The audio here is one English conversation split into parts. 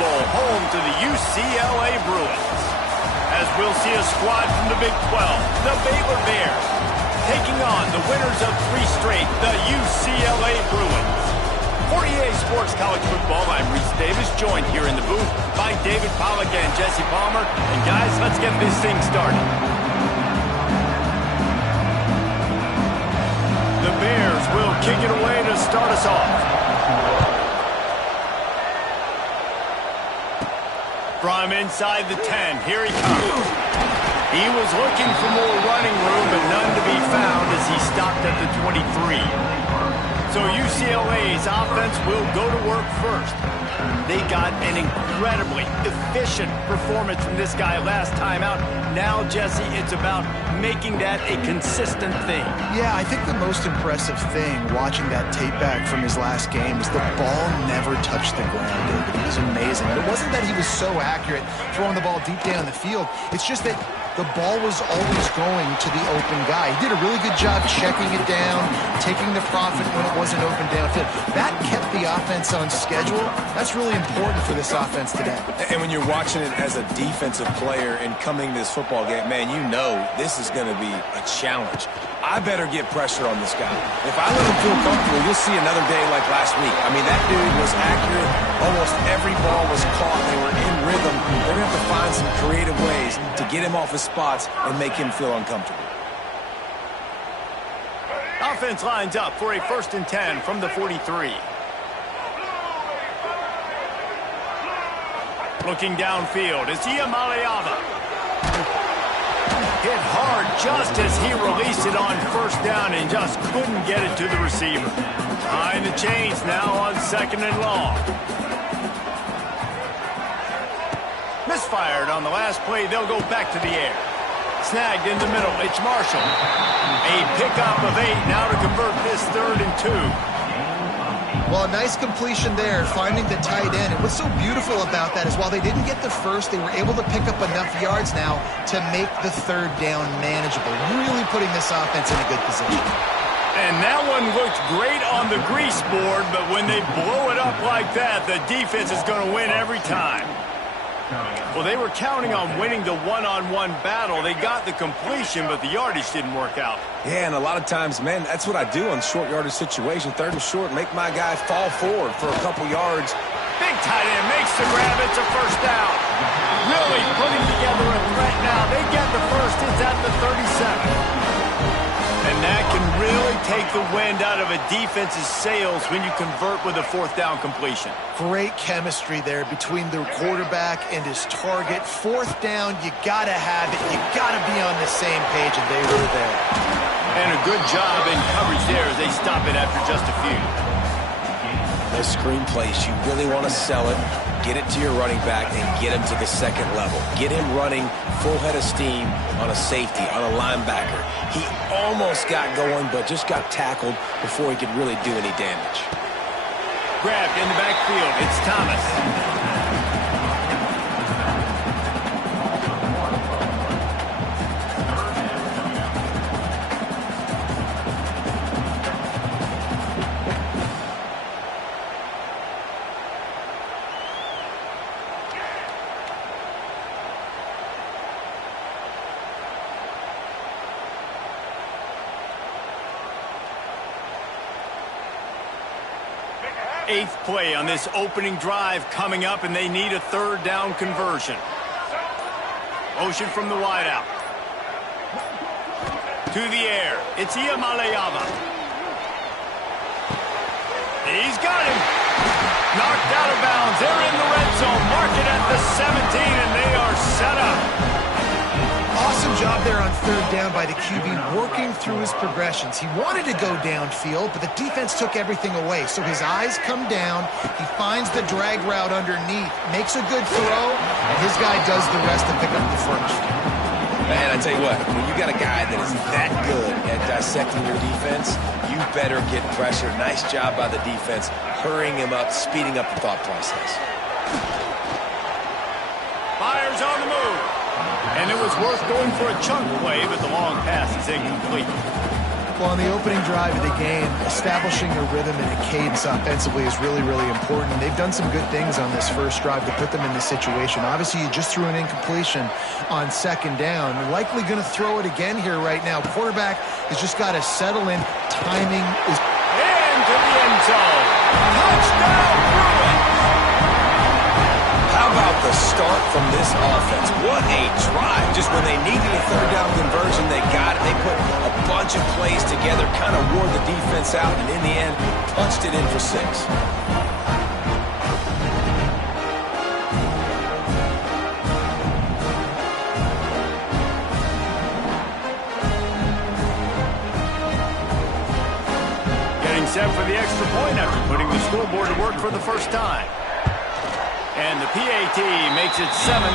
Bowl, home to the UCLA Bruins. As we'll see a squad from the Big 12, the Baylor Bears, taking on the winners of 3 straight, the UCLA Bruins. For EA Sports College Football, I'm Reese Davis, joined here in the booth by David Pollack and Jesse Palmer. And guys, let's get this thing started. The Bears will kick it away to start us off. From inside the 10, here he comes. He was looking for more running room, but none to be found as he stopped at the 23. So UCLA's offense will go to work first. They got an incredibly efficient performance from this guy last time out. Now, Jesse, it's about making that a consistent thing. Yeah, I think the most impressive thing watching that tape back from his last game is the ball never touched the ground, David. It was amazing. And it wasn't that he was so accurate throwing the ball deep down the field. It's just that the ball was always going to the open guy. He did a really good job checking it down, taking the profit when it wasn't open downfield. That kept the offense on schedule. That's really important for this offense today. And when you're watching it as a defensive player and coming to this football game, man, you know this is going to be a challenge. I better get pressure on this guy. If I let him feel comfortable, you'll see another day like last week. I mean, that dude was accurate. Almost every ball was caught. They were in rhythm. They're going to have to find some creative ways to get him off his spots and make him feel uncomfortable. Offense lines up for a 1st and 10 from the 43. Looking downfield, it's Ucla. Hit hard just as he released it on 1st down and just couldn't get it to the receiver. Behind the chains now on 2nd and long. Misfired on the last play. They'll go back to the air. Snagged in the middle. It's Marshall. A pickup of 8 now to convert this 3rd and 2. Well, a nice completion there, finding the tight end. And what's so beautiful about that is while they didn't get the first, they were able to pick up enough yards now to make the 3rd down manageable, really putting this offense in a good position. And that one looked great on the grease board, but when they blow it up like that, the defense is going to win every time. Well, they were counting on winning the one-on-one battle. They got the completion, but the yardage didn't work out. Yeah, and a lot of times, man, that's what I do on short yardage situation. 3rd and short, make my guy fall forward for a couple yards. Big tight end makes the grab. It's a 1st down. Really putting together a threat now. They get the first. It's at the 37. And that can really take the wind out of a defense's sails when you convert with a 4th down completion. Great chemistry there between the quarterback and his target. 4th down, you got to have it. You got to be on the same page, and they were there. And a good job in coverage there as they stop it after just a few. Those screen plays, you really want to sell it, get it to your running back, and get him to the 2nd level. Get him running full head of steam on a safety, on a linebacker. He almost got going, but just got tackled before he could really do any damage. Grabbed in the backfield, it's Thomas. Eighth play on this opening drive coming up, and they need a 3rd down conversion. Motion from the wideout. To the air. It's Ucla. He's got him. Knocked out of bounds. They're in the red zone. Mark it at the 17, and they are set up. Awesome job there on 3rd down by the QB, working through his progressions. He wanted to go downfield, but the defense took everything away. So his eyes come down, he finds the drag route underneath, makes a good throw, and his guy does the rest to pick up the first. Man, I tell you what, when you got a guy that is that good at dissecting your defense, you better get pressure. Nice job by the defense, hurrying him up, speeding up the thought process. Fires on the move. And it was worth going for a chunk play, but the long pass is incomplete. Well, on the opening drive of the game, establishing a rhythm and a cadence offensively is really, really important. They've done some good things on this first drive to put them in this situation. Obviously, you just threw an incompletion on second down. Likely going to throw it again here right now. Quarterback has just got to settle in. Timing is... Into the end zone. Touchdown, Bruins! How about the start from this offense? What a drive. Just when they needed a third down conversion, they got it. They put a bunch of plays together, kind of wore the defense out, and in the end, punched it in for 6. Set for the extra point after putting the scoreboard to work for the first time. And the PAT makes it 7-0.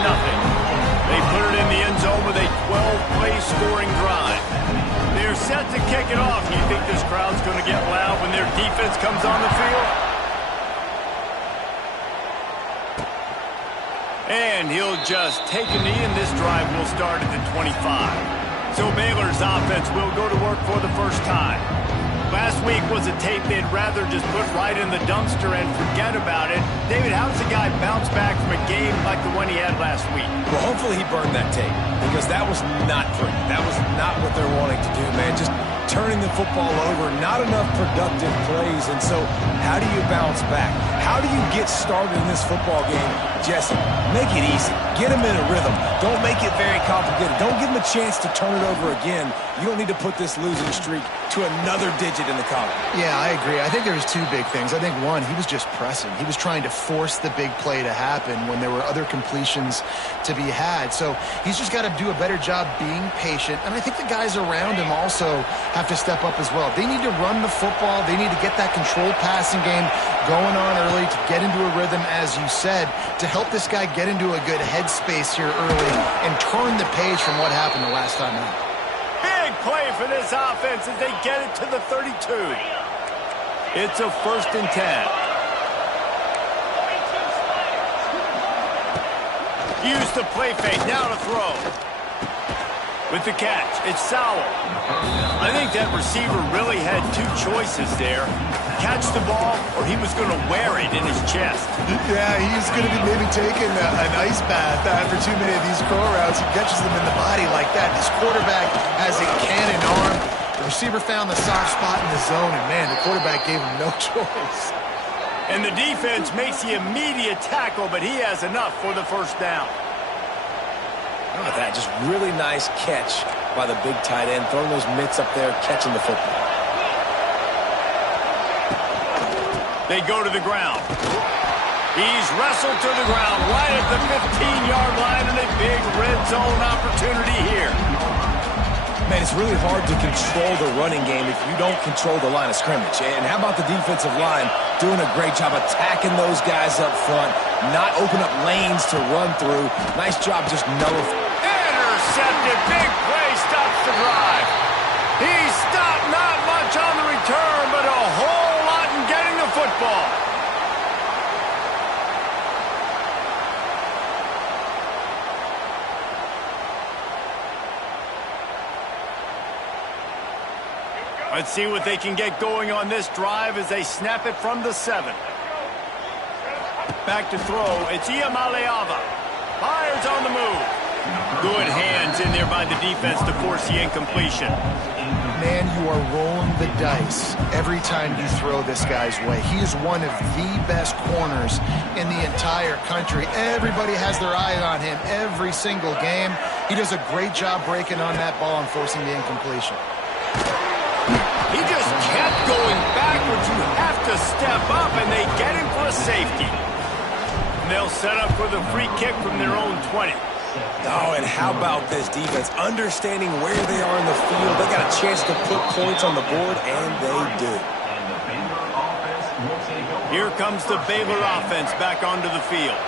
They put it in the end zone with a 12-play scoring drive. They're set to kick it off. You think this crowd's going to get loud when their defense comes on the field? And he'll just take a knee, and this drive will start at the 25. So Baylor's offense will go to work for the first time. Last week was a tape they'd rather just put right in the dumpster and forget about it. David, how does a guy bounce back from a game like the one he had last week? Well, hopefully he burned that tape, because that was not pretty. That was not what they're wanting to do, man. Just turning the football over, not enough productive plays. And so how do you bounce back? How do you get started in this football game? Jesse, make it easy. Get him in a rhythm. Don't make it very complicated. Don't give him a chance to turn it over again. You don't need to put this losing streak to another digit in the column. Yeah, I agree. I think there was 2 big things. I think, one, he was just pressing. He was trying to force the big play to happen when there were other completions to be had. So he's just got to do a better job being patient. And I think the guys around him also have to step up as well. They need to run the football. They need to get that controlled passing game going on early to get into a rhythm, as you said, to help this guy get into a good headspace here early and turn the page from what happened the last time out. Big play for this offense as they get it to the 32. It's a 1st and 10. Use the play fake, now to throw. With the catch, it's Sowell. I think that receiver really had 2 choices there. Catch the ball, or he was going to wear it in his chest. Yeah, he's going to be maybe taking an ice bath after too many of these crow routes. He catches them in the body like that. This quarterback has a cannon arm. The receiver found the soft spot in the zone, and man, the quarterback gave him no choice. And the defense makes the immediate tackle, but he has enough for the first down. Look at that, just really nice catch by the big tight end, throwing those mitts up there, catching the football. They go to the ground. He's wrestled to the ground right at the 15-yard line, and a big red zone opportunity here. Man, it's really hard to control the running game if you don't control the line of scrimmage. And how about the defensive line doing a great job attacking those guys up front, not open up lanes to run through. Nice job just nullifying. Intercepted. Big play stops the drive. He stopped not much on the return, but a whole lot in getting the football. Let's see what they can get going on this drive as they snap it from the 7. Back to throw. It's Iamaleava. Fires on the move. Good hands in there by the defense to force the incompletion. Man, you are rolling the dice every time you throw this guy's way. He is one of the best corners in the entire country. Everybody has their eye on him every single game. He does a great job breaking on that ball and forcing the incompletion. He just kept going backwards. You have to step up, and they get him for a safety. And they'll set up for the free kick from their own 20. Oh, and how about this defense? Understanding where they are in the field. They got a chance to put points on the board, and they do. Here comes the Baylor offense back onto the field.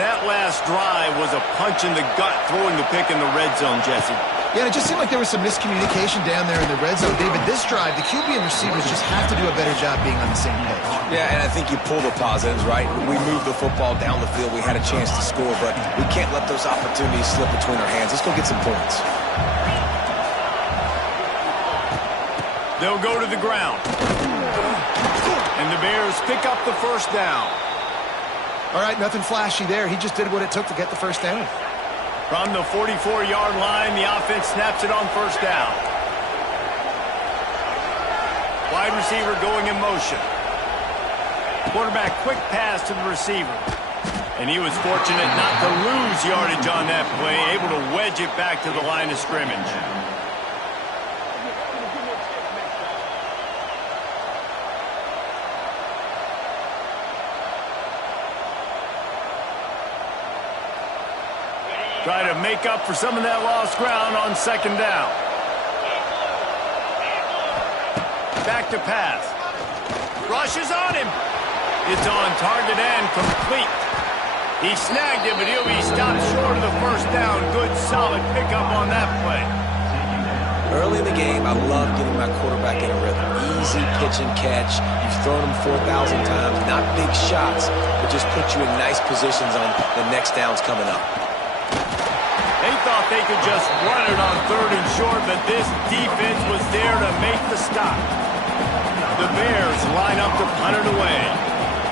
That last drive was a punch in the gut, throwing the pick in the red zone, Jesse. Yeah, it just seemed like there was some miscommunication down there in the red zone. David, this drive, the QB and receivers just have to do a better job being on the same page. Yeah, and I think you pull the positives, right? We moved the football down the field. We had a chance to score, but we can't let those opportunities slip between our hands. Let's go get some points. They'll go to the ground. And the Bears pick up the first down. All right, nothing flashy there. He just did what it took to get the first down. From the 44-yard line, the offense snaps it on first down. Wide receiver going in motion. Quarterback quick pass to the receiver. And he was fortunate not to lose yardage on that play, able to wedge it back to the line of scrimmage. Try to make up for some of that lost ground on second down. Back to pass. Rushes on him. It's on target and complete. He snagged it, but he'll be stopped short of the first down. Good, solid pickup on that play. Early in the game, I love getting my quarterback in a rhythm. Easy pitch and catch. You've thrown him 4,000 times. Not big shots, but just put you in nice positions on the next downs coming up. They thought they could just run it on third and short, but this defense was there to make the stop. The Bears line up to punt it away.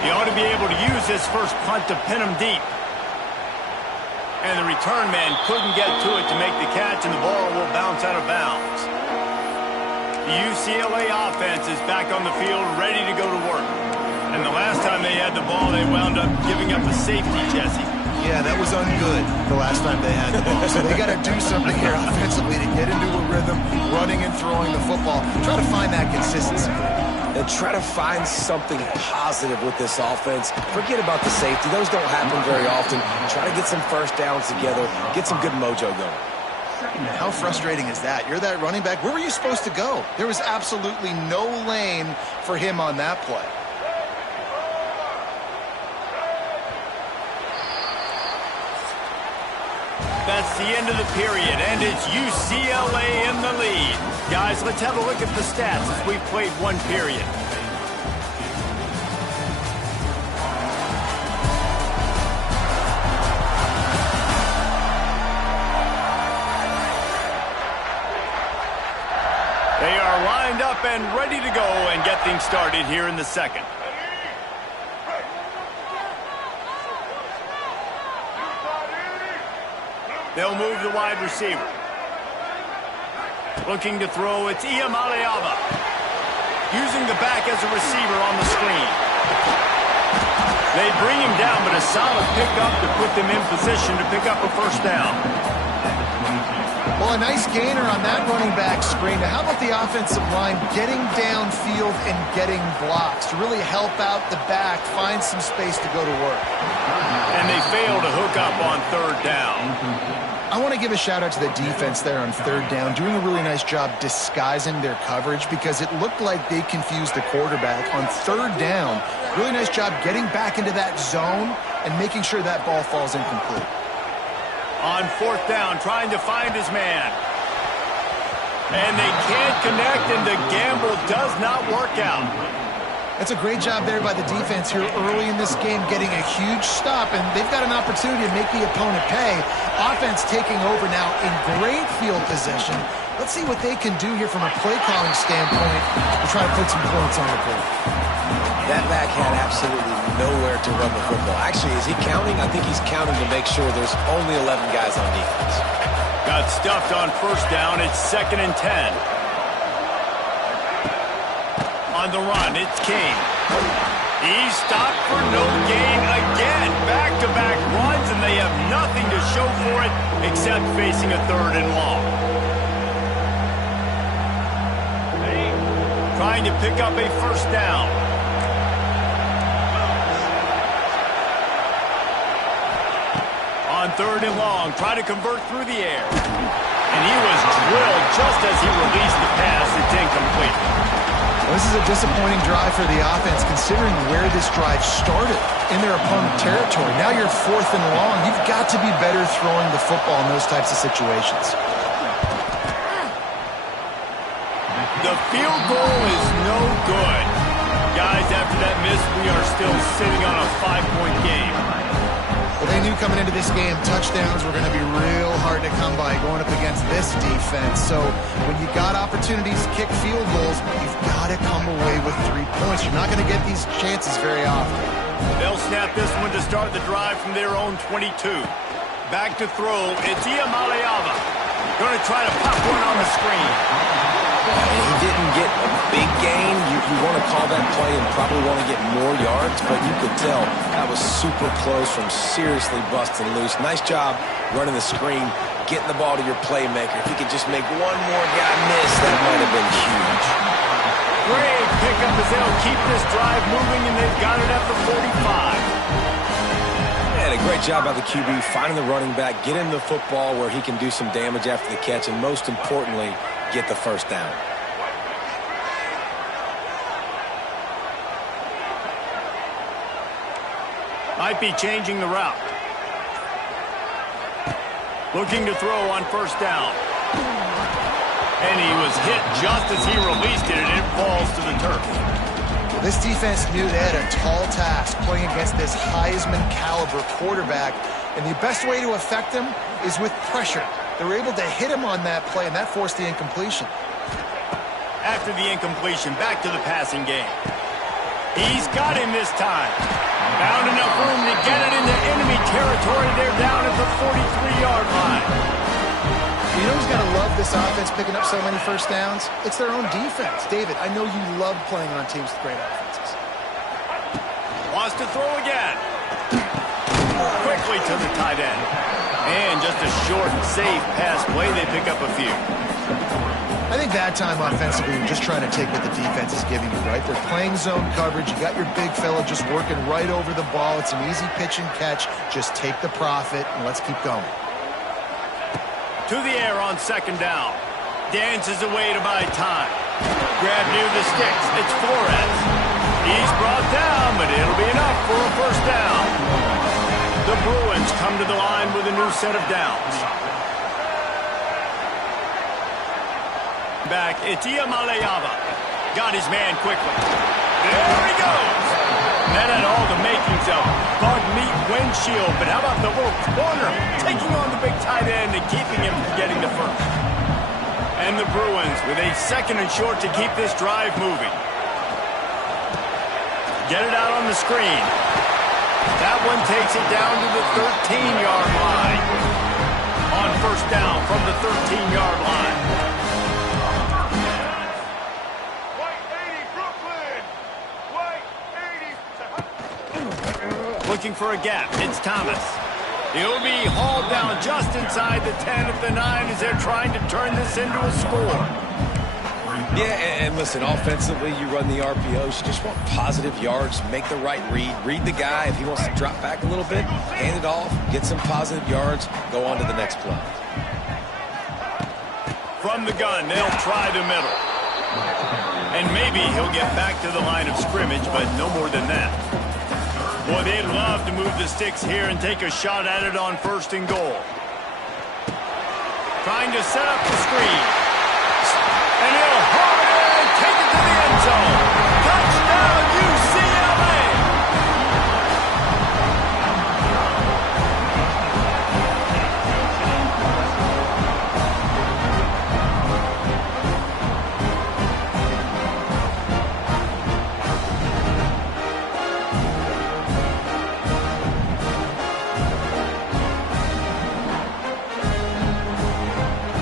He ought to be able to use his first punt to pin him deep. And the return man couldn't get to it to make the catch, and the ball will bounce out of bounds. The UCLA offense is back on the field, ready to go to work. And the last time they had the ball, they wound up giving up a safety, Jesse. Yeah, that was ungood the last time they had the ball. So they got to do something here offensively to get into a rhythm, running and throwing the football. Try to find that consistency. And try to find something positive with this offense. Forget about the safety. Those don't happen very often. Try to get some first downs together. Get some good mojo going. How frustrating is that? You're that running back. Where were you supposed to go? There was absolutely no lane for him on that play. That's the end of the period, and it's UCLA in the lead. Guys, let's have a look at the stats as we've played one period. They are lined up and ready to go and get things started here in the second. They'll move the wide receiver. Looking to throw, it's Iamaleava. Using the back as a receiver on the screen. They bring him down, but a solid pickup to put them in position to pick up a first down. Well, a nice gainer on that running back screen. Now, how about the offensive line getting downfield and getting blocks to really help out the back, find some space to go to work? And they fail to hook up on third down. I want to give a shout out to the defense there on third down, doing a really nice job disguising their coverage because it looked like they confused the quarterback on third down. Really nice job getting back into that zone and making sure that ball falls incomplete. On fourth down, trying to find his man. And they can't connect, and the gamble does not work out. That's a great job there by the defense here early in this game, getting a huge stop, and they've got an opportunity to make the opponent pay. Offense taking over now in great field possession. Let's see what they can do here from a play-calling standpoint to try to put some points on the board. That back had absolutely nowhere to run the football. Actually, is he counting? I think he's counting to make sure there's only 11 guys on defense. Got stuffed on first down. It's 2nd and 10. On the run, it's Kane. He's stopped for no gain again. Back-to-back runs, and they have nothing to show for it except facing a third and long. Trying to pick up a first down. On third and long, try to convert through the air. And he was drilled just as he released the pass. It's incomplete. Well, this is a disappointing drive for the offense, considering where this drive started in their opponent territory. Now you're 4th and long. You've got to be better throwing the football in those types of situations. The field goal is no good. Guys, after that miss, we are still sitting on a 5-point game. Well, They knew coming into this game, touchdowns were going to be real hard to come by going up against this defense. So when you got opportunities to kick field goals, you've got to come away with 3 points. You're not going to get these chances very often. They'll snap this one to start the drive from their own 22. Back to throw, it's Ucla. Going to try to pop one on the screen. And he didn't get a big gain. You want to call that play and probably want to get more yards, but you could tell that was super close from seriously busting loose. Nice job running the screen, getting the ball to your playmaker. If he could just make one more guy miss, that might have been huge. Great pickup as they'll keep this drive moving, and they've got it at the 45. And a great job by the QB finding the running back, get him the football where he can do some damage after the catch, and most importantly, get the first down. Might be changing the route. Looking to throw on first down. And he was hit just as he released it, and it falls to the turf. Well, this defense knew they had a tall task playing against this Heisman caliber quarterback, and the best way to affect him is with pressure. They were able to hit him on that play, and that forced the incompletion. After the incompletion, back to the passing game. He's got him this time. Found enough room to get it into enemy territory. They're down at the 43-yard line. You know who's got to love this offense picking up so many first downs? It's their own defense. David, I know you love playing on teams with great offenses. Wants to throw again. Quickly to the tight end. And just a short, safe pass play. They pick up a few. I think that time offensively, you're just trying to take what the defense is giving you, right? They're playing zone coverage. You got your big fella just working right over the ball. It's an easy pitch and catch. Just take the profit, and let's keep going. To the air on second down. Dances away to buy time. Grab near the sticks. It's Flores. He's brought down, but it'll be enough for a first down. The Bruins come to the line with a new set of downs. Back, it's Ucla. Got his man quickly. There he goes. That had all the makings of bug meat windshield, but how about the little corner taking on the big tight end and keeping him from getting the first? And the Bruins with a second and short to keep this drive moving. Get it out on the screen. That one takes it down to the 13-yard line. On first down from the 13-yard line. Looking for a gap. It's Thomas. He'll be hauled down just inside the 10 at the 9 as they're trying to turn this into a score. Yeah, and listen, offensively, you run the RPOs. You just want positive yards, make the right read the guy. If he wants to drop back a little bit, hand it off, get some positive yards, go on to the next play. From the gun, they'll try the middle. And maybe he'll get back to the line of scrimmage, but no more than that. Boy, they'd love to move the sticks here and take a shot at it on first and goal. Trying to set up the screen. And he'll haul it in and take it to the end zone. Touchdown, UCLA!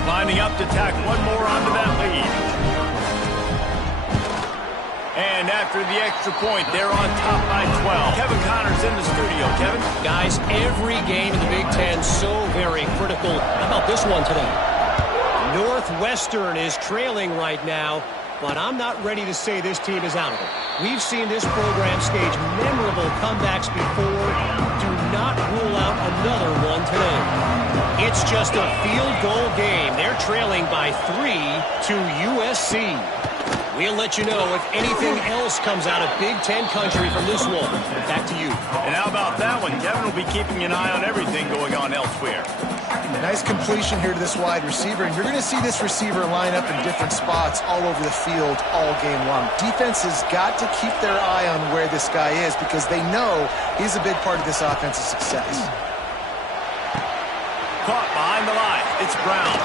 Lining up to tack one more onto that lead. And after the extra point, they're on top by 12. Kevin Connor's in the studio. Kevin? Guys, every game in the Big Ten so very critical. How about this one today? Northwestern is trailing right now, but I'm not ready to say this team is out of it. We've seen this program stage memorable comebacks before. Do not rule out another one today. It's just a field goal game. They're trailing by 3 to USC. We'll let you know if anything else comes out of Big Ten country from this one. Back to you. And how about that one? Kevin will be keeping an eye on everything going on elsewhere. Nice completion here to this wide receiver, and you're going to see this receiver line up in different spots all over the field all game long. Defense has got to keep their eye on where this guy is because they know he's a big part of this offense's success. Behind the line, it's Brown.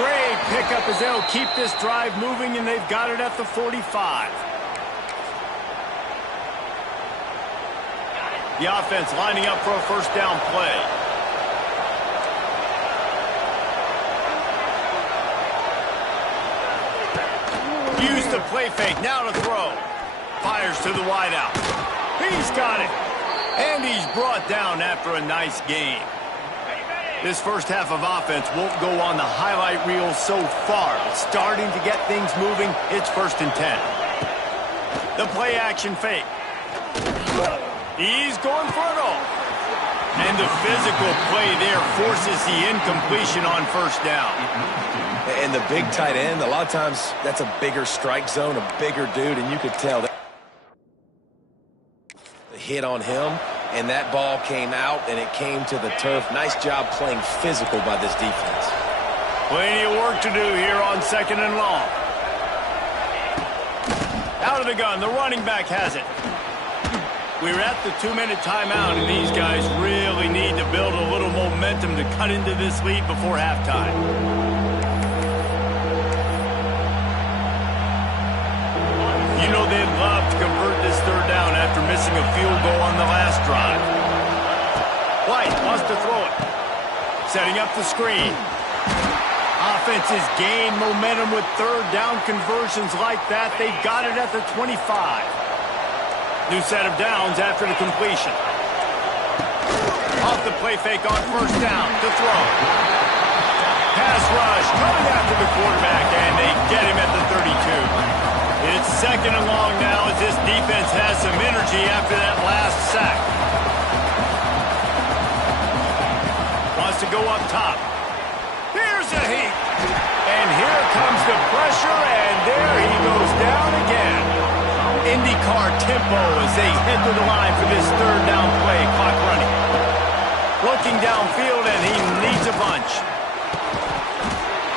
Great pickup as they'll keep this drive moving, and they've got it at the 45. The offense lining up for a first down play. Use the play fake, now to throw. Fires to the wideout. He's got it. And he's brought down after a nice game. This first half of offense won't go on the highlight reel so far, but starting to get things moving, it's 1st and 10. The play action fake. He's going for it all. And the physical play there forces the incompletion on first down. And the big tight end, a lot of times that's a bigger strike zone, a bigger dude, and you could tell that the hit on him, and that ball came out, and it came to the turf. Nice job playing physical by this defense. Plenty of work to do here on 2nd and long. Out of the gun, the running back has it. We're at the 2-minute timeout, and these guys really need to build a little momentum to cut into this lead before halftime. You know they'd love to convert this 3rd down after missing a field goal on the last drive. White wants to throw it. Setting up the screen. Offenses gain momentum with 3rd down conversions like that. They've got it at the 25. New set of downs after the completion. Off the play fake on 1st down to throw. Pass rush coming after the quarterback, and they get him at the 32. It's 2nd and long now as this defense has some energy after that last sack. Wants to go up top. Here's a heat. And here comes the pressure, and there he goes down again. IndyCar tempo as they head to the line for this 3rd down play. Clock running. Looking downfield, and he needs a bunch.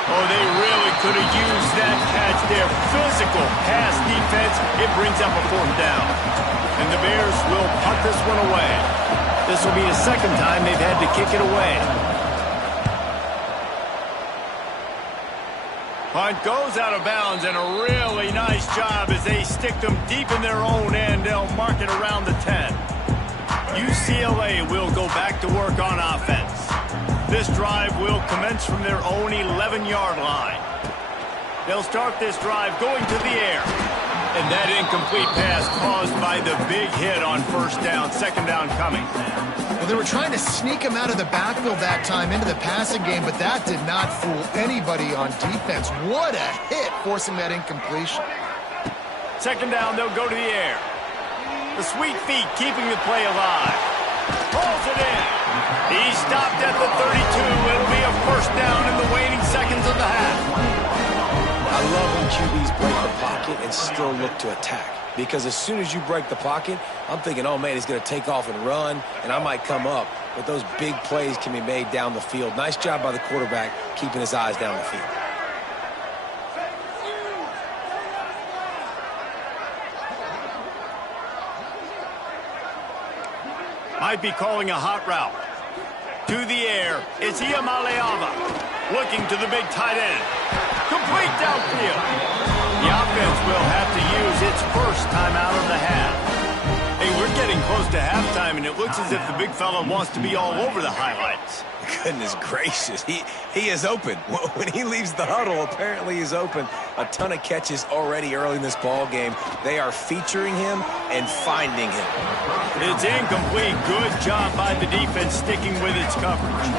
Oh, they really could have used that catch there. Physical pass defense. It brings up a 4th down. And the Bears will punt this one away. This will be the 2nd time they've had to kick it away. Punt goes out of bounds, and a really nice job as they stick them deep in their own end. They'll mark it around the 10. UCLA will go back to work on offense. This drive will commence from their own 11-yard line. They'll start this drive going to the air. And that incomplete pass caused by the big hit on 1st down. 2nd down coming. Well, they were trying to sneak him out of the backfield that time into the passing game, but that did not fool anybody on defense. What a hit, forcing that incompletion. 2nd down, they'll go to the air. The sweet feet keeping the play alive. Pulls it in. He stopped at the 32. It'll be a 1st down in the waning seconds of the half. I love when QBs break the pocket and still look to attack. Because as soon as you break the pocket, I'm thinking, oh, man, he's going to take off and run, and I might come up. But those big plays can be made down the field. Nice job by the quarterback keeping his eyes down the field. Might be calling a hot route. To the air, it's Iamaleava. Looking to the big tight end. Complete downfield. The offense will have to use its 1st timeout of the half. Hey, we're getting close to halftime, and it looks as if the big fella wants to be all over the highlights. Goodness gracious, he is open. When he leaves the huddle, apparently he's open. A ton of catches already early in this ball game. They are featuring him and finding him. It's incomplete. Good job by the defense sticking with its coverage.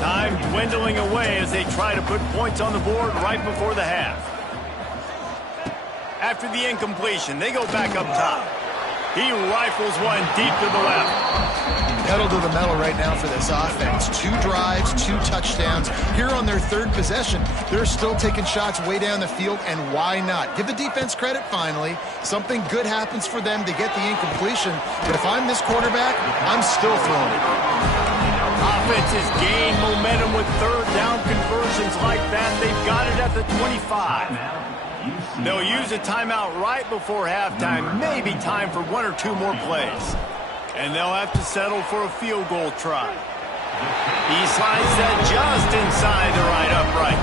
Time dwindling away as they try to put points on the board right before the half. After the incompletion, they go back up top. He rifles one deep to the left. Pedal to the metal right now for this offense. 2 drives, 2 touchdowns. Here on their 3rd possession, they're still taking shots way down the field, and why not? Give the defense credit finally. Something good happens for them to get the incompletion, but if I'm this quarterback, I'm still throwing it. Offenses gain momentum with 3rd down conversions like that. They've got it at the 25. They'll use a timeout right before halftime. Maybe time for 1 or 2 more plays. And they'll have to settle for a field goal try. He slides that just inside the right upright.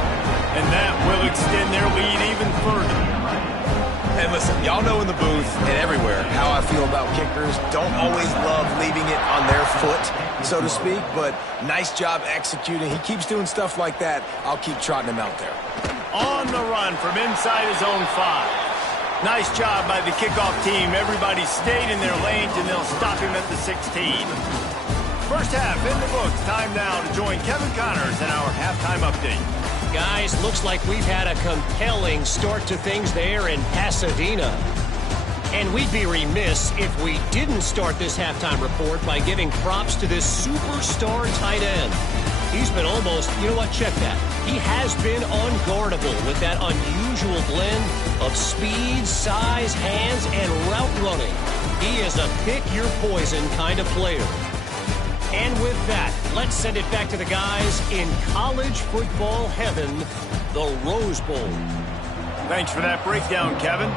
And that will extend their lead even further. And listen, y'all know in the booth and everywhere how I feel about kickers. Don't always love leaving it on their foot, so to speak, but nice job executing. He keeps doing stuff like that. I'll keep trotting him out there. On the run from inside his own 5. Nice job by the kickoff team. Everybody stayed in their lanes, and they'll stop him at the 16. First half in the books. Time now to join Kevin Connors in our halftime update. Guys, looks like we've had a compelling start to things there in Pasadena. And we'd be remiss if we didn't start this halftime report by giving props to this superstar tight end. He's been almost, you know what, check that. He has been unguardable with that unusual blend of speed, size, hands, and route running. He is a pick-your-poison kind of player. And with that, let's send it back to the guys in college football heaven, the Rose Bowl. Thanks for that breakdown, Kevin.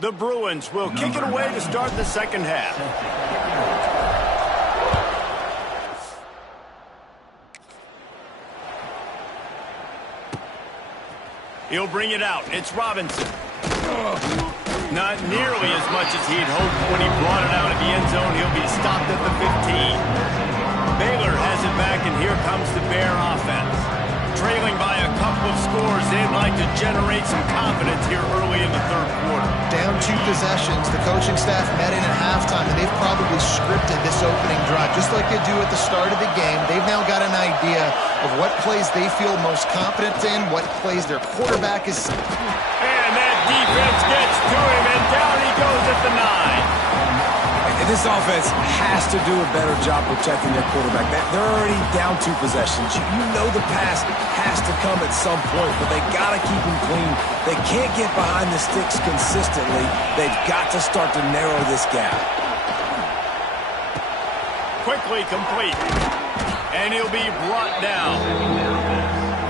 The Bruins will kick it away to start the second half. He'll bring it out. It's Robinson. Not nearly as much as he'd hoped when he brought it out of the end zone. He'll be stopped at the 15. Baylor has it back, and here comes the Bear offense. Trailing by a couple of scores, they'd like to generate some confidence here early in the third quarter. Down 2 possessions, the coaching staff met in at halftime, and they've probably scripted this opening drive. Just like they do at the start of the game, they've now got an idea of what plays they feel most confident in, what plays their quarterback is. And that defense gets to him, and down he goes at the 9. This offense has to do a better job protecting their quarterback. They're already down 2 possessions. You know the pass has to come at some point, but they got to keep him clean. They can't get behind the sticks consistently. They've got to start to narrow this gap. Quickly complete. And he'll be brought down.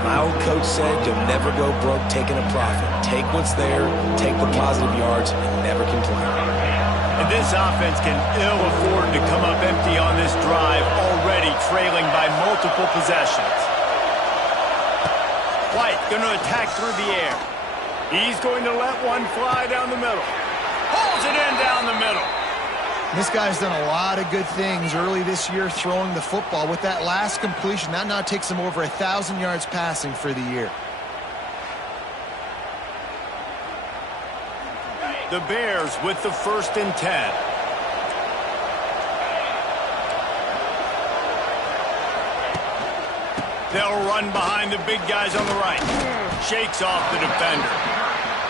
My old coach said you'll never go broke taking a profit. Take what's there, take the positive yards, and never complain. And this offense can ill afford to come up empty on this drive, already trailing by multiple possessions. White going to attack through the air. He's going to let one fly down the middle. Pulls it in down the middle. This guy's done a lot of good things early this year throwing the football. With that last completion, that now takes him over 1,000 yards passing for the year. The Bears with the 1st and 10. They'll run behind the big guys on the right. Shakes off the defender.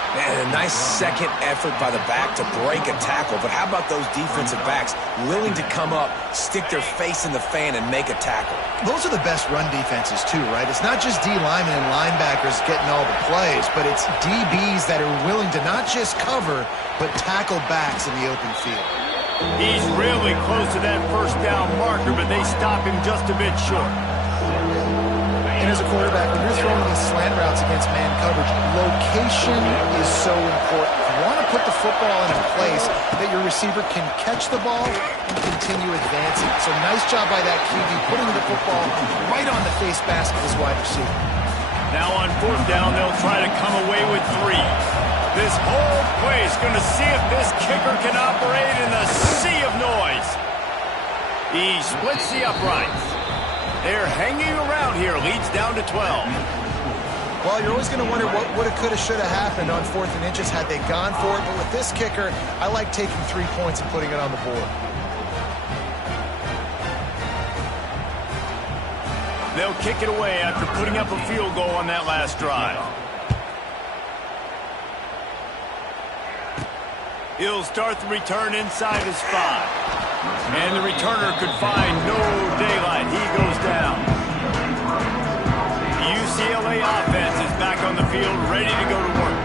Man, a nice second effort by the back to break a tackle. But how about those defensive backs willing to come up, stick their face in the fan, and make a tackle? Those are the best run defenses, too, right? It's not just D linemen and linebackers getting all the plays, but it's DBs that are willing to not just cover, but tackle backs in the open field. He's really close to that first down marker, but they stop him just a bit short. And as a quarterback, when you're throwing these slant routes against man coverage, location is so important. You want to put the football in a place that your receiver can catch the ball and continue advancing. So nice job by that QB, putting the football right on the face mask of his wide receiver. Now on 4th down, they'll try to come away with 3. This whole play is going to see if this kicker can operate in the sea of noise. He splits the uprights. They're hanging around here. Leads down to 12. Well, you're always going to wonder what woulda, coulda, shoulda happened on 4th and inches had they gone for it. But with this kicker, I like taking 3 points and putting it on the board. They'll kick it away after putting up a field goal on that last drive. He'll start the return inside his 5. And the returner could find no daylight. He goes down. The UCLA offense is back on the field, ready to go to work.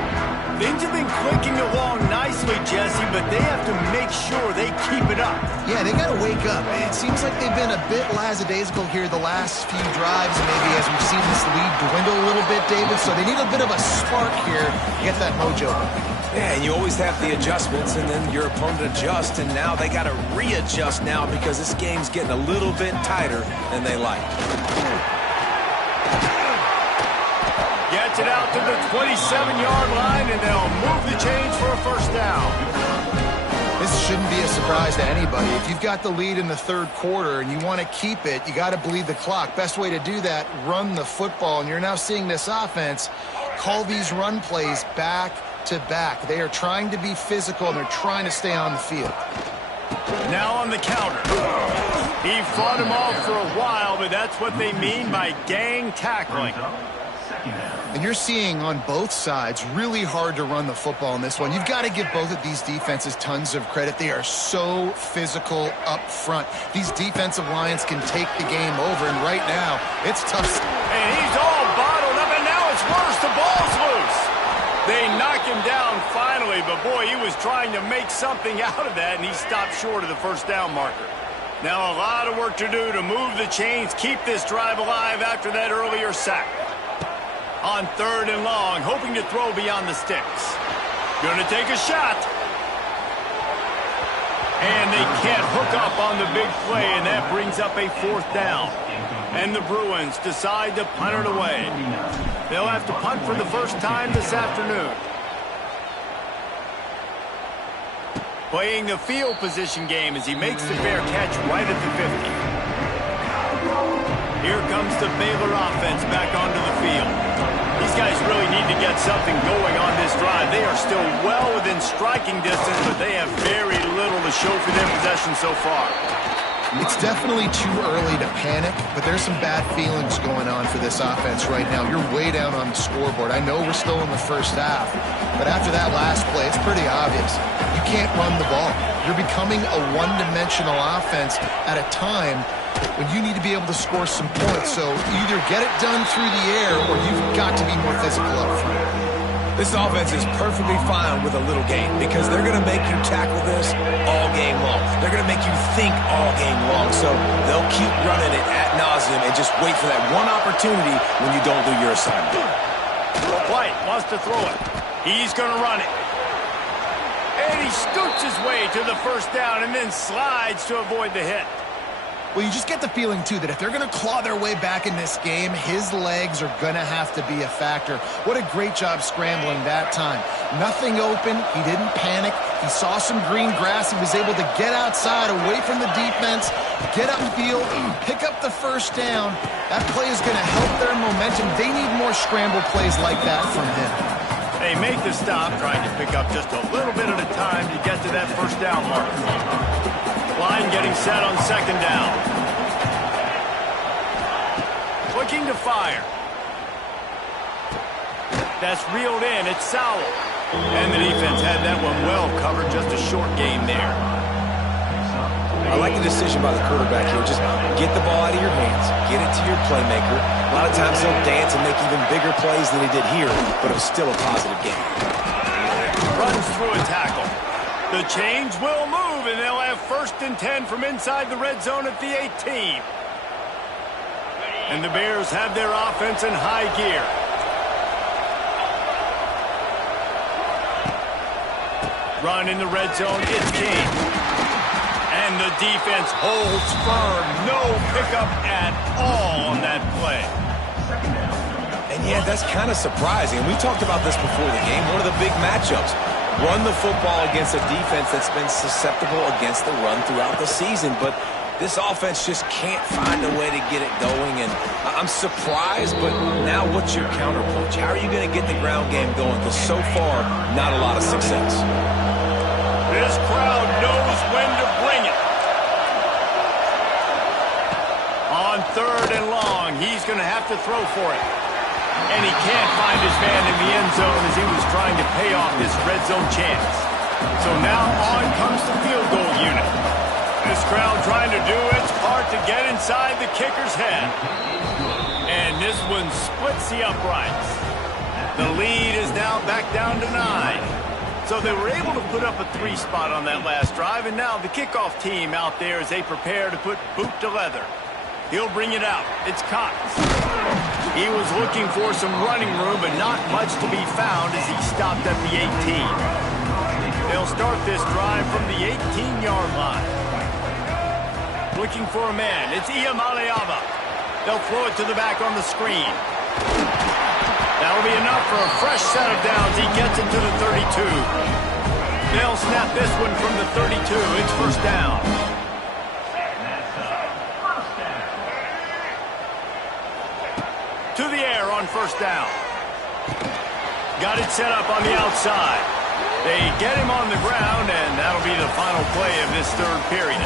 Things have been clicking along nicely, Jesse, but they have to make sure they keep it up. Yeah, they got to wake up. It seems like they've been a bit lackadaisical here the last few drives, maybe as we've seen this lead dwindle a little bit, David. So they need a bit of a spark here to get that mojo. Yeah, and you always have the adjustments, and then your opponent adjusts, and now they got to readjust now because this game's getting a little bit tighter than they like. Gets it out to the 27-yard line, and they'll move the chains for a 1st down. This shouldn't be a surprise to anybody. If you've got the lead in the 3rd quarter and you want to keep it, you got to bleed the clock. Best way to do that, run the football. And you're now seeing this offense call these run plays back to back. They are trying to be physical, and they're trying to stay on the field. Now on the counter. He fought him off for a while, but that's what they mean by gang tackling. And you're seeing on both sides really hard to run the football in this one. You've got to give both of these defenses tons of credit. They are so physical up front. These defensive lines can take the game over, and right now, it's tough. And he's all bottled up, and now it's worse. The ball's loose. They knock him down finally, but boy, he was trying to make something out of that, and he stopped short of the 1st down marker. Now a lot of work to do to move the chains, keep this drive alive after that earlier sack. On 3rd and long, hoping to throw beyond the sticks. Gonna take a shot. And they can't hook up on the big play, and that brings up a 4th down. And the Bruins decide to punt it away. They'll have to punt for the first time this afternoon. Playing the field position game as he makes the fair catch right at the 50. Here comes the Baylor offense back onto the field. These guys really need to get something going on this drive. They are still well within striking distance, but they have very little to show for their possession so far. It's definitely too early to panic, but there's some bad feelings going on for this offense right now. You're way down on the scoreboard. I know we're still in the first half, but after that last play, it's pretty obvious. You can't run the ball. You're becoming a one-dimensional offense at a time when you need to be able to score some points. So either get it done through the air or you've got to be more physical up front. This offense is perfectly fine with a little game because they're going to make you tackle this all game long. They're going to make you think all game long. So they'll keep running it ad nauseum and just wait for that one opportunity when you don't do your assignment. White wants to throw it. He's going to run it. And he scoots his way to the first down and then slides to avoid the hit. Well, you just get the feeling, too, that if they're going to claw their way back in this game, his legs are going to have to be a factor. What a great job scrambling that time. Nothing open. He didn't panic. He saw some green grass. He was able to get outside, away from the defense, get upfield, pick up the first down. That play is going to help their momentum. They need more scramble plays like that from him. They make the stop, trying to pick up just a little bit at a time to get to that first down mark. Line getting set on second down. Looking to fire. That's reeled in. It's Sowell. And the defense had that one well covered. Just a short game there. I like the decision by the quarterback here. Just get the ball out of your hands. Get it to your playmaker. A lot of times he'll dance and make even bigger plays than he did here, but it was still a positive game. Runs through a tackle. The change will move, and they'll have 1st and 10 from inside the red zone at the 18. And the Bears have their offense in high gear. Run in the red zone, it's King. And the defense holds firm. No pickup at all on that play. And yeah, that's kind of surprising. We talked about this before the game. One of the big matchups. Run the football against a defense that's been susceptible against the run throughout the season. But this offense just can't find a way to get it going. And I'm surprised, but now what's your counterpunch? How are you going to get the ground game going? Because so far, not a lot of success. This crowd knows when to bring it. On 3rd and long, he's going to have to throw for it. And he can't find his man in the end zone as he was trying to pay off this red zone chance. So now on comes the field goal unit. This crowd trying to do its part to get inside the kicker's head. And this one splits the uprights. The lead is now back down to 9. So they were able to put up a 3 spot on that last drive, and now the kickoff team out there as they prepare to put boot to leather. He'll bring it out. It's Cox. He was looking for some running room, but not much to be found as he stopped at the 18. They'll start this drive from the 18-yard line. Looking for a man. It's Iamaleava. They'll throw it to the back on the screen. That'll be enough for a fresh set of downs. He gets it to the 32. They'll snap this one from the 32. It's first down. To the air on first down. Got it set up on the outside. They get him on the ground, and that'll be the final play of this 3rd period.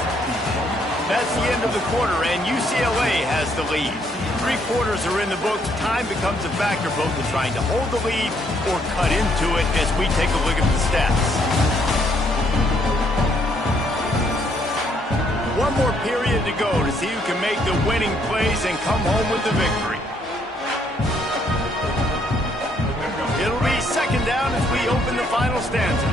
That's the end of the quarter, and UCLA has the lead. 3 quarters are in the books. Time becomes a factor both in trying to hold the lead or cut into it as we take a look at the stats. One more period to go to see who can make the winning plays and come home with the victory. It'll be second down as we open the final stanza.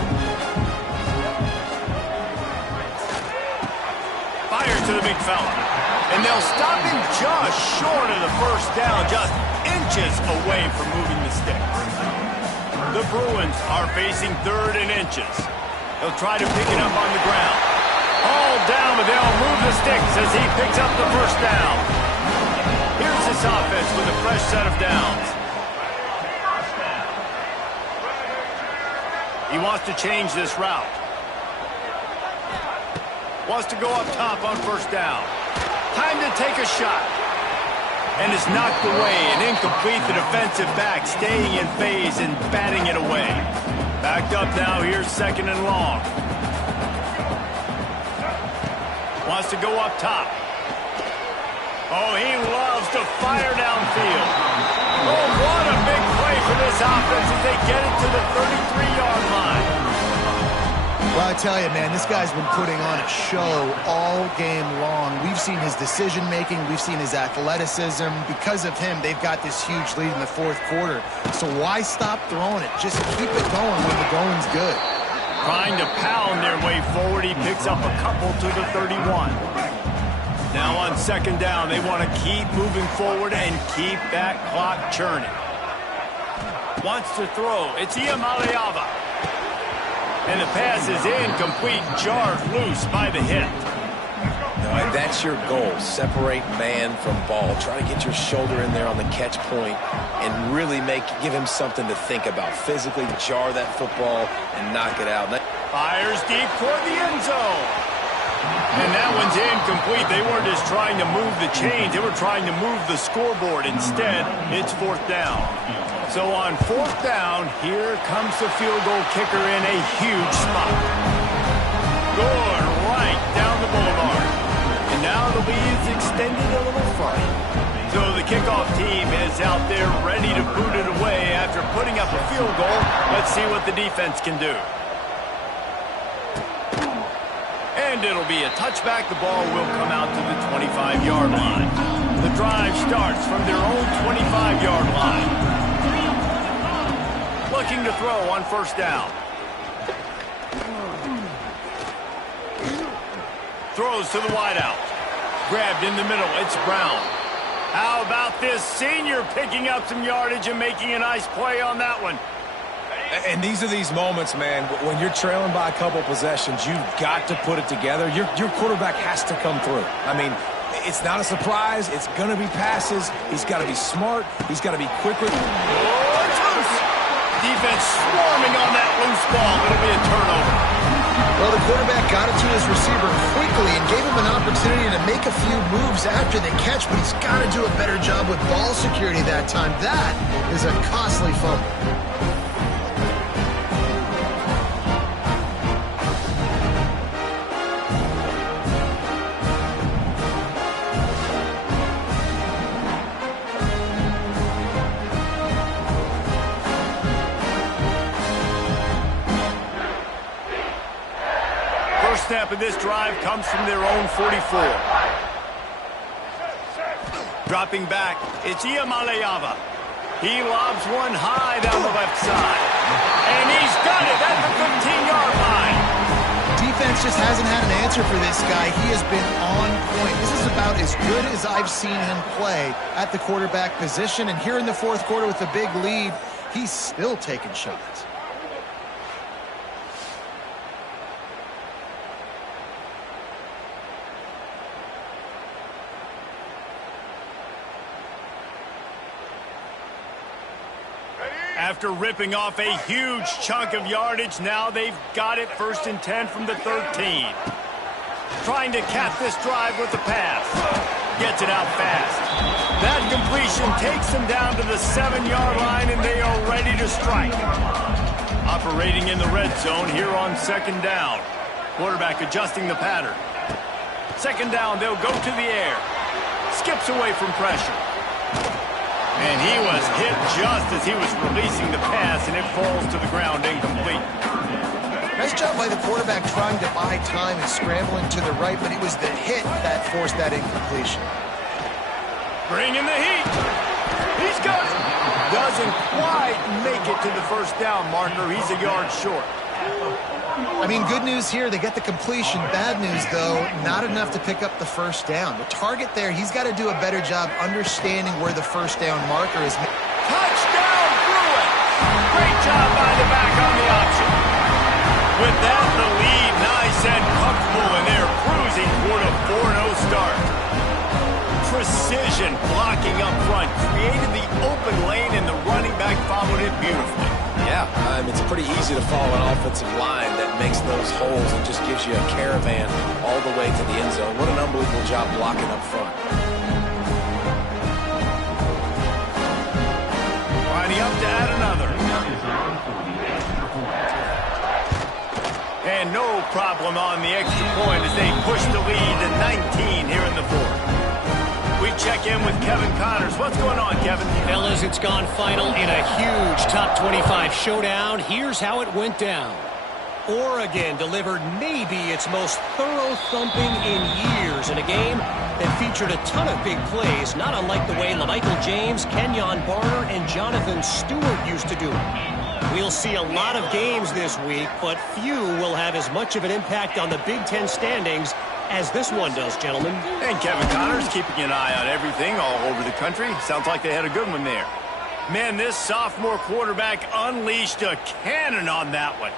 Fires to the big fella. And they'll stop him just short of the first down, just inches away from moving the sticks. The Bruins are facing 3rd and inches. They'll try to pick it up on the ground. sticks as he picks up the first down. Here's this offense with a fresh set of downs. He wants to change this route. Wants to go up top on first down. Time to take a shot. And it's knocked away and incomplete. The defensive back staying in phase and batting it away. Backed up now. Here's second and long. Wants to go up top. Oh, he loves to fire downfield. Oh, what a big play for this offense as they get it to the 33-yard line. Well, I tell you, man, this guy's been putting on a show all game long. We've seen his decision-making. We've seen his athleticism. Because of him, they've got this huge lead in the fourth quarter. So why stop throwing it? Just keep it going when the going's good. Trying to pound their way forward. He picks up a couple to the 31. Now on second down, they want to keep moving forward and keep that clock churning. Wants to throw. It's Ucla. And the pass is incomplete, jarred loose by the hit. No, and that's your goal. Separate man from ball. Try to get your shoulder in there on the catch point and really give him something to think about. Physically jar that football and knock it out. Fires deep toward the end zone. And that one's incomplete. They weren't just trying to move the chains. They were trying to move the scoreboard. Instead, it's fourth down. So on fourth down, here comes the field goal kicker in a huge spot. Good, right down the boulevard. And now the lead's extended a little further. So the kickoff team is out there ready to boot it away after putting up a field goal. Let's see what the defense can do. And it'll be a touchback. The ball will come out to the 25-yard line. The drive starts from their own 25-yard line. Looking to throw on first down. Throws to the wideout. Grabbed in the middle. It's Brown. How about this senior picking up some yardage and making a nice play on that one? And these are these moments, man, when you're trailing by a couple possessions, you've got to put it together. Your quarterback has to come through. I mean, it's not a surprise. It's going to be passes. He's got to be smart. He's got to be quick with it. Oh, it's loose. Defense swarming on that loose ball. It'll be a turnover. Well, the quarterback got it to his receiver quickly and gave him an opportunity to make a few moves after the catch, but he's got to do a better job with ball security that time. That is a costly fumble. Snap of this drive comes from their own 44. Dropping back, it's Ucla. He lobs one high down the left side. And he's got it at the 15-yard line. Defense just hasn't had an answer for this guy. He has been on point. This is about as good as I've seen him play at the quarterback position. And here in the fourth quarter with a big lead, he's still taking shots. After ripping off a huge chunk of yardage, now they've got it first and 10 from the 13. Trying to cap this drive with the pass. Gets it out fast. That completion takes them down to the 7-yard line, and they are ready to strike. Operating in the red zone here on second down. Quarterback adjusting the pattern. Second down, they'll go to the air. Skips away from pressure. And he was hit just as he was releasing the pass, and it falls to the ground incomplete. Nice job by the quarterback trying to buy time and scrambling to the right, but it was the hit that forced that incompletion. Bring in the heat. He's got it. Doesn't quite make it to the first down marker. He's a yard short. I mean, good news here, they get the completion. Bad news, though, not enough to pick up the first down. The target there, he's got to do a better job understanding where the first down marker is. Touchdown, Bruin! Great job by the back on the option. With that, the lead nice and comfortable, and they're cruising toward a 4-0 precision blocking up front. Created the open lane, and the running back followed it beautifully. Yeah, it's pretty easy to follow an offensive line that makes those holes and just gives you a caravan all the way to the end zone. What an unbelievable job blocking up front. Lining up to add another. And no problem on the extra point as they push the lead to 19 here in the fourth. We check in with Kevin Connors. What's going on, Kevin? Fellas, it's gone final in a huge top 25 showdown. Here's how it went down. Oregon delivered maybe its most thorough thumping in years in a game that featured a ton of big plays, not unlike the way LaMichael James, Kenyon Barner, and Jonathan Stewart used to do it. We'll see a lot of games this week, but few will have as much of an impact on the Big Ten standings as this one does, gentlemen. And Kevin Connors keeping an eye on everything all over the country. Sounds like they had a good one there. Man, this sophomore quarterback unleashed a cannon on that one.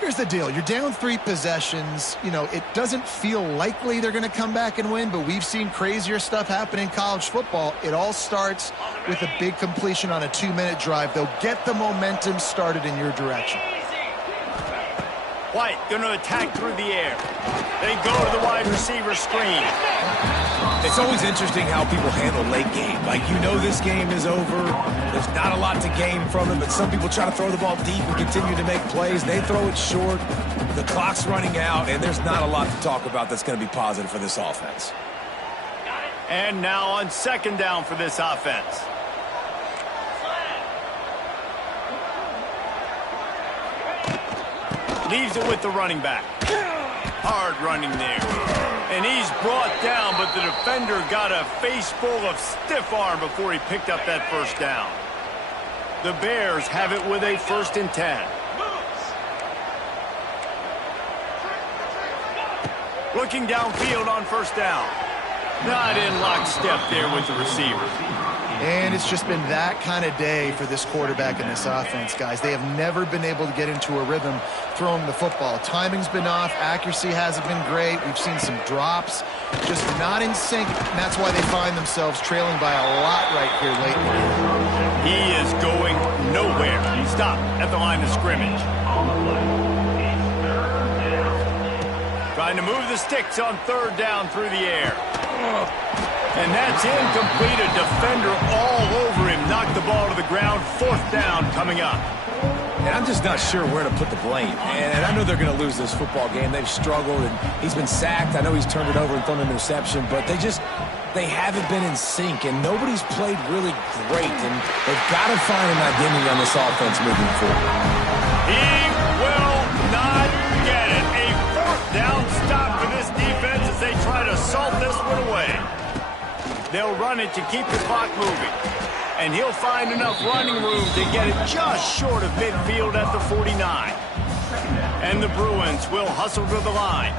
Here's the deal. You're down 3 possessions. You know, it doesn't feel likely they're going to come back and win, but we've seen crazier stuff happen in college football. It all starts with a big completion on a 2-minute drive. They'll get the momentum started in your direction. White going to attack through the air. They go to the wide receiver screen. It's always interesting how people handle late game. Like, you know this game is over. There's not a lot to gain from it, but some people try to throw the ball deep and continue to make plays. They throw it short. The clock's running out, and there's not a lot to talk about that's going to be positive for this offense. And now on second down for this offense. Leaves it with the running back. Hard running there. And he's brought down, but the defender got a face full of stiff arm before he picked up that first down. The Bears have it with a 1st and 10. Looking downfield on first down. Not in lockstep there with the receiver. And it's just been that kind of day for this quarterback and this offense, guys. They have never been able to get into a rhythm throwing the football. Timing's been off. Accuracy hasn't been great. We've seen some drops. Just not in sync, and that's why they find themselves trailing by a lot right here late in the game. He is going nowhere. Stop at the line of scrimmage. Trying to move the sticks on third down through the air. And that's incomplete. A defender all over him. Knocked the ball to the ground. 4th down coming up. And I'm just not sure where to put the blame. And I know they're going to lose this football game. They've struggled, and he's been sacked. I know he's turned it over and thrown an interception, but they haven't been in sync, and nobody's played really great. And they've got to find an identity on this offense moving forward. He will not get it. A 4th down stop for this defense as they try to salt this one away. They'll run it to keep the clock moving. And he'll find enough running room to get it just short of midfield at the 49. And the Bruins will hustle to the line.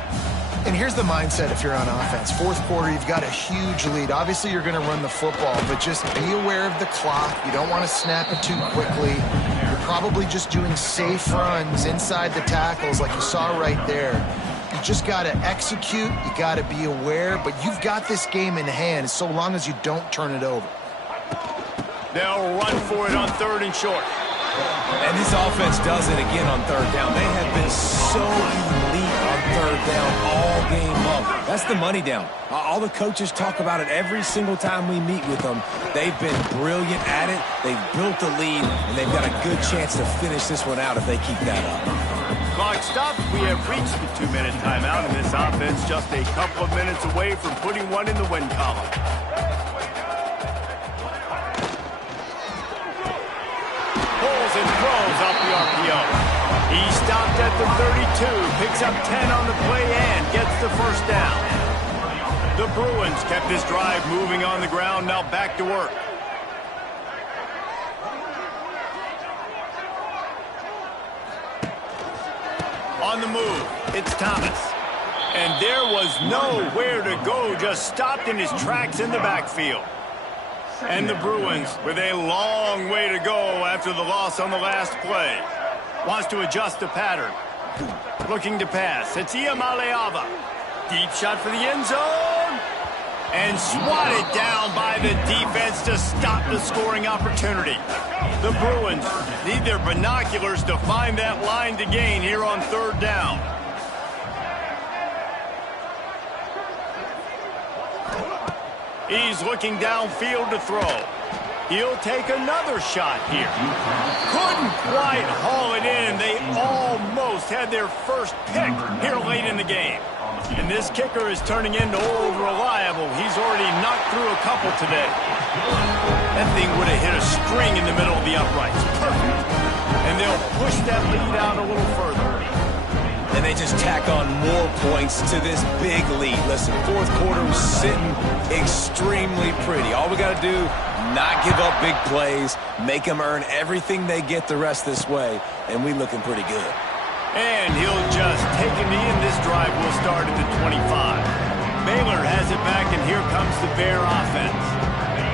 And here's the mindset if you're on offense. 4th quarter, you've got a huge lead. Obviously, you're going to run the football, but just be aware of the clock. You don't want to snap it too quickly. You're probably just doing safe runs inside the tackles like you saw right there. You just got to execute. You got to be aware, but you've got this game in hand so long as you don't turn it over. They'll run for it on 3rd and short. And this offense does it again on 3rd down. They have been so elite on 3rd down all game long. That's the money down. All the coaches talk about it every single time we meet with them. They've been brilliant at it. They've built the lead, and they've got a good chance to finish this one out if they keep that up. Clock stops. We have reached the 2-minute timeout, and this offense just a couple of minutes away from putting one in the win column. Pulls and throws off the RPO. He stopped at the 32, picks up 10 on the play and gets the 1st down. The Bruins kept this drive moving on the ground, now back to work. On the move, it's Thomas. And there was nowhere to go, just stopped in his tracks in the backfield. And the Bruins with a long way to go after the loss on the last play. Wants to adjust the pattern. Looking to pass. It's Iamaleava. Deep shot for the end zone. And swatted down by the defense to stop the scoring opportunity. The Bruins need their binoculars to find that line to gain here on third down. He's looking downfield to throw. He'll take another shot here. Couldn't quite haul it in. They almost had their first pick here late in the game. And this kicker is turning into old reliable. He's already knocked through a couple today. That thing would have hit a string in the middle of the uprights. Perfect. And they'll push that lead out a little further. And they just tack on more points to this big lead. Listen, fourth quarter was sitting extremely pretty. All we got to do, not give up big plays, make them earn everything they get the rest this way, and we looking pretty good. And he'll just take a knee, and this drive will start at the 25. Baylor has it back, and here comes the Bear offense.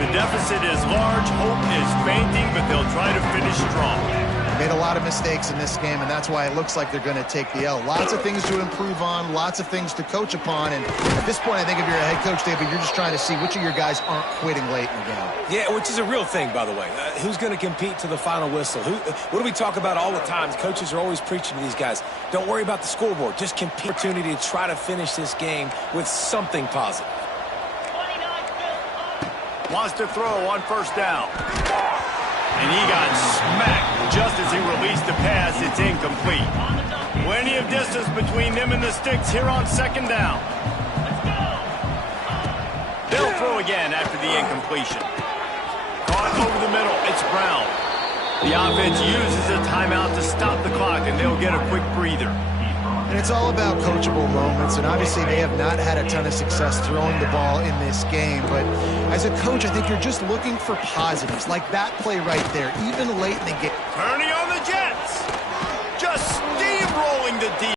The deficit is large, hope is fainting, but they'll try to finish strong. Made a lot of mistakes in this game, and that's why it looks like they're going to take the L. Lots of things to improve on, lots of things to coach upon, and at this point, I think if you're a head coach, David, you're just trying to see which of your guys aren't quitting late in the game. Yeah, which is a real thing, by the way. Who's going to compete to the final whistle? What do we talk about all the time? Coaches are always preaching to these guys. Don't worry about the scoreboard. Just compete. Opportunity to try to finish this game with something positive. Wants to throw on first down. And he got smacked just as he released the pass. It's incomplete. Plenty of distance between them and the sticks here on second down. They'll throw again after the incompletion. Caught over the middle. It's Brown. The offense uses a timeout to stop the clock, and they'll get a quick breather. And it's all about coachable moments, and obviously they have not had a ton of success throwing the ball in this game, but as a coach, I think you're just looking for positives, like that play right there, even late in the game. Turning on the Jets. Just steamrolling the defense.